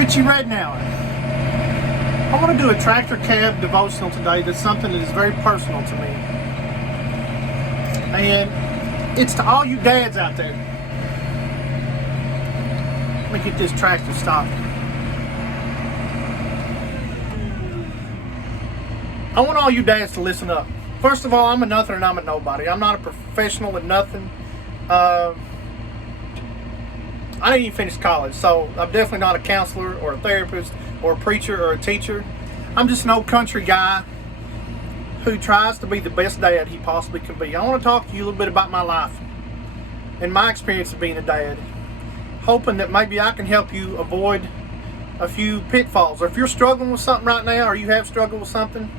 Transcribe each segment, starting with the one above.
Richie Rednow. I want to do a tractor cab devotional today that's something that is very personal to me. And it's to all you dads out there. Let me get this tractor stopped. I want all you dads to listen up. First of all, I'm a nothing and I'm a nobody. I'm not a professional at nothing. I didn't even finish college, so I'm definitely not a counselor or a therapist or a preacher or a teacher. I'm just an old country guy who tries to be the best dad he possibly can be. I want to talk to you a little bit about my life and my experience of being a dad, hoping that maybe I can help you avoid a few pitfalls. Or if you're struggling with something right now, or you have struggled with something,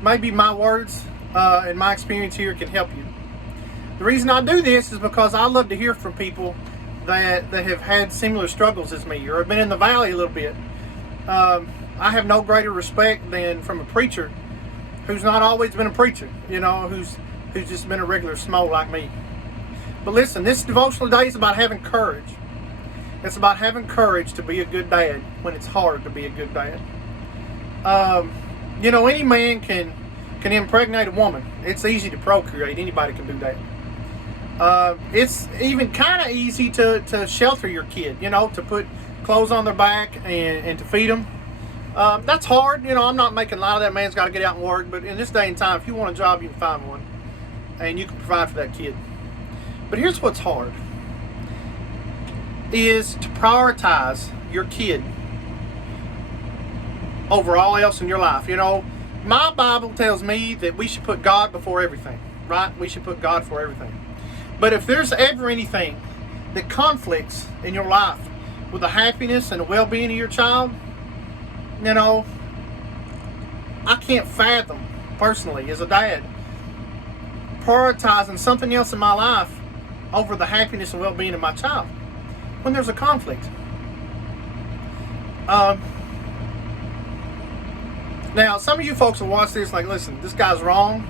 maybe my words and my experience here can help you. The reason I do this is because I love to hear from people that have had similar struggles as me, or have been in the valley a little bit. I have no greater respect than from a preacher who's not always been a preacher, who's just been a regular smo like me. But listen, this devotional today is about having courage. It's about having courage to be a good dad when it's hard to be a good dad. Any man can impregnate a woman. It's easy to procreate. Anybody can do that. It's even kind of easy to shelter your kid, to put clothes on their back and to feed them. That's hard. I'm not making light of that. Man's got to get out and work. But in this day and time, if you want a job, you can find one. And you can provide for that kid. But here's what's hard. Is to prioritize your kid over all else in your life. My Bible tells me that we should put God before everything. Right? We should put God before everything. But if there's ever anything that conflicts in your life with the happiness and the well-being of your child, I can't fathom, personally, as a dad, prioritizing something else in my life over the happiness and well-being of my child when there's a conflict. Now, some of you folks will watch this like, listen, this guy's wrong.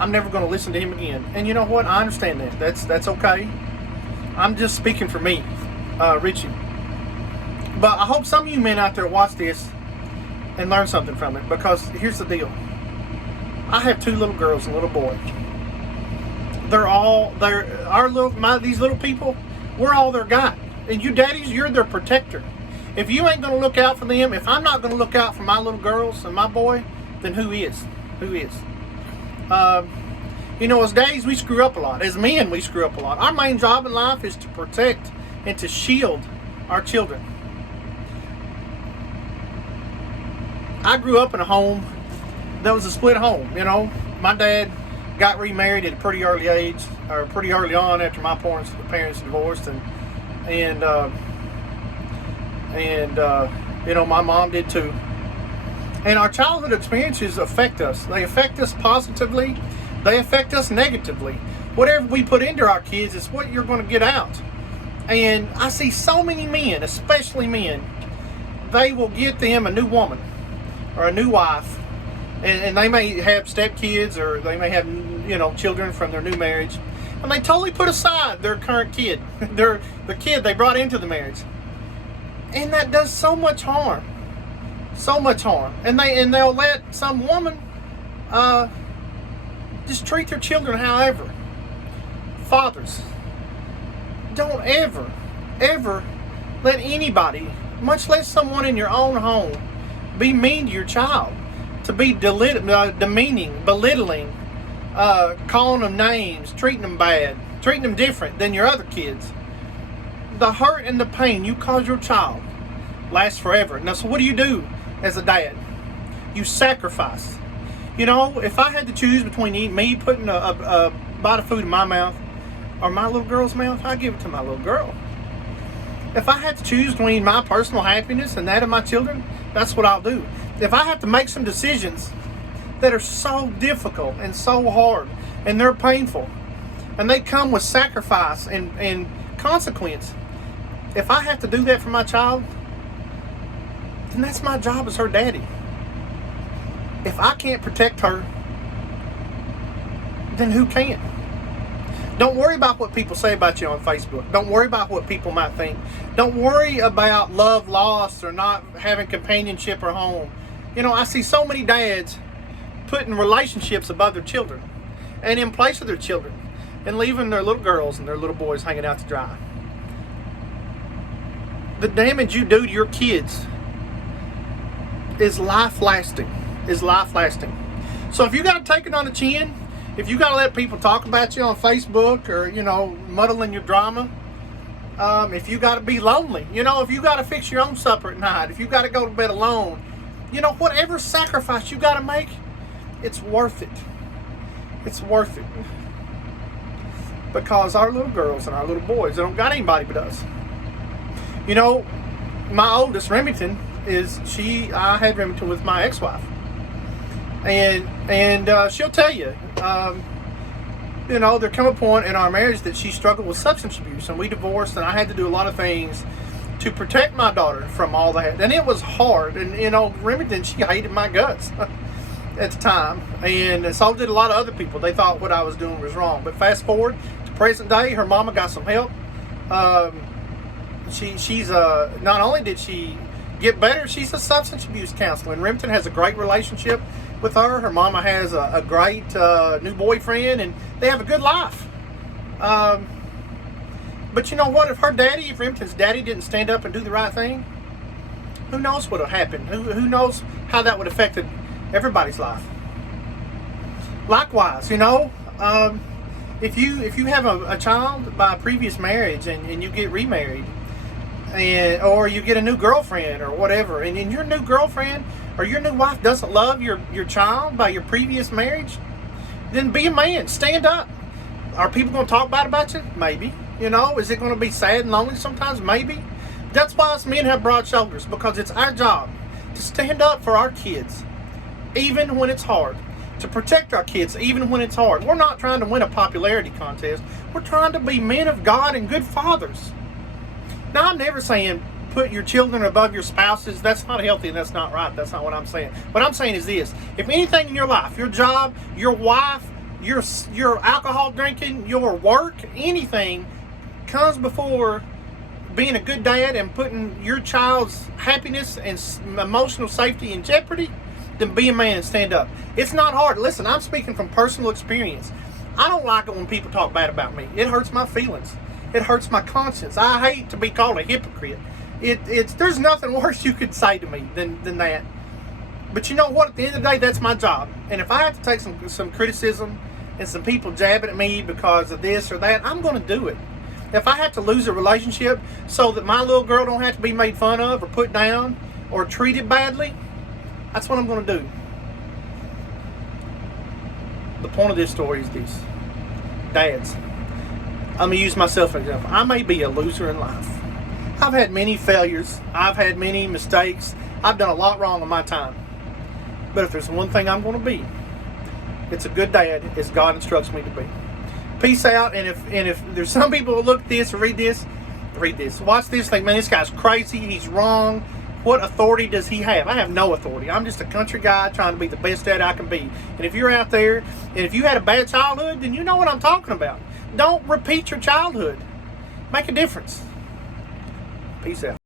I'm never going to listen to him again. And you know what? I understand that. That's okay. I'm just speaking for me, Richie. But I hope some of you men out there watch this and learn something from it. Because here's the deal. I have 2 little girls and a little boy. These little people, we're all their guide. And you daddies, you're their protector. If you ain't going to look out for them, if I'm not going to look out for my little girls and my boy, then who is? Who is? As daddies, we screw up a lot. As men, we screw up a lot. Our main job in life is to protect and to shield our children. I grew up in a home that was a split home. My dad got remarried at a pretty early age, or pretty early on after my parents divorced, and my mom did too. And our childhood experiences affect us. They affect us positively. They affect us negatively. Whatever we put into our kids is what you're going to get out. And I see so many men, especially men, they will get them a new woman or a new wife. And they may have stepkids, or they may have, children from their new marriage. And they totally put aside their current kid, the kid they brought into the marriage. And that does so much harm. So much harm. And they'll let some woman just treat their children however. Fathers, don't ever let anybody, much less someone in your own home, be mean to your child, to be demeaning, belittling, calling them names, treating them bad, treating them different than your other kids. The hurt and the pain you cause your child lasts forever. Now, so what do you do as a dad? You sacrifice. If I had to choose between me putting a bite of food in my mouth or my little girl's mouth, I'd give it to my little girl. If I had to choose between my personal happiness and that of my children, that's what I'll do. If I have to make some decisions that are so difficult and so hard and they're painful and they come with sacrifice and consequence, if I have to do that for my child, then that's my job as her daddy. If I can't protect her, then who can? Don't worry about what people say about you on Facebook. Don't worry about what people might think. Don't worry about love lost or not having companionship or home. You know, I see so many dads putting relationships above their children and in place of their children and leaving their little girls and their little boys hanging out to dry. The damage you do to your kids is life-lasting. So if you got to take it on the chin, if you got to let people talk about you on Facebook or, you know, muddling your drama, if you got to be lonely, you know, if you got to fix your own supper at night, if you got to go to bed alone, you know, whatever sacrifice you got to make, it's worth it. It's worth it. Because our little girls and our little boys, they don't got anybody but us. You know, my oldest, Remington, I had Remington with my ex-wife. And she'll tell you, you know, there come a point in our marriage that she struggled with substance abuse, and we divorced, and I had to do a lot of things to protect my daughter from all that. And it was hard. And, you know, Remington, she hated my guts at the time. And so did a lot of other people. They thought what I was doing was wrong. But fast forward to present day, her mama got some help. She's not only did she get better, she's a substance abuse counselor. And Remington has a great relationship with her. Her mama has a great new boyfriend, and they have a good life. But you know what? If Remington's daddy didn't stand up and do the right thing, who knows what would have happened? Who knows how that would have affected everybody's life? Likewise, you know, if you have a child by a previous marriage and you get remarried, or you get a new girlfriend or whatever, and your new girlfriend or your new wife doesn't love your child by your previous marriage, then be a man. Stand up. Are people going to talk bad about you? Maybe. You know, is it going to be sad and lonely sometimes? Maybe. That's why us men have broad shoulders, because it's our job to stand up for our kids, even when it's hard. To protect our kids, even when it's hard. We're not trying to win a popularity contest. We're trying to be men of God and good fathers. Now, I'm never saying put your children above your spouses. That's not healthy and that's not right. That's not what I'm saying. What I'm saying is this. If anything in your life, your job, your wife, your alcohol drinking, your work, anything comes before being a good dad and putting your child's happiness and emotional safety in jeopardy, then be a man and stand up. It's not hard. Listen, I'm speaking from personal experience. I don't like it when people talk bad about me. It hurts my feelings. It hurts my conscience. I hate to be called a hypocrite. There's nothing worse you could say to me than that. But you know what? At the end of the day, that's my job. And if I have to take some criticism and some people jabbing at me because of this or that, I'm going to do it. If I have to lose a relationship so that my little girl don't have to be made fun of or put down or treated badly, that's what I'm going to do. The point of this story is this. Dads, I'm going to use myself as an example. I may be a loser in life. I've had many failures. I've had many mistakes. I've done a lot wrong in my time. But if there's one thing I'm going to be, it's a good dad as God instructs me to be. Peace out. And if there's some people who look at this or read this, watch this, think, man, this guy's crazy. He's wrong. What authority does he have? I have no authority. I'm just a country guy trying to be the best dad I can be. And if you're out there, and if you had a bad childhood, then you know what I'm talking about. Don't repeat your childhood. Make a difference. Peace out.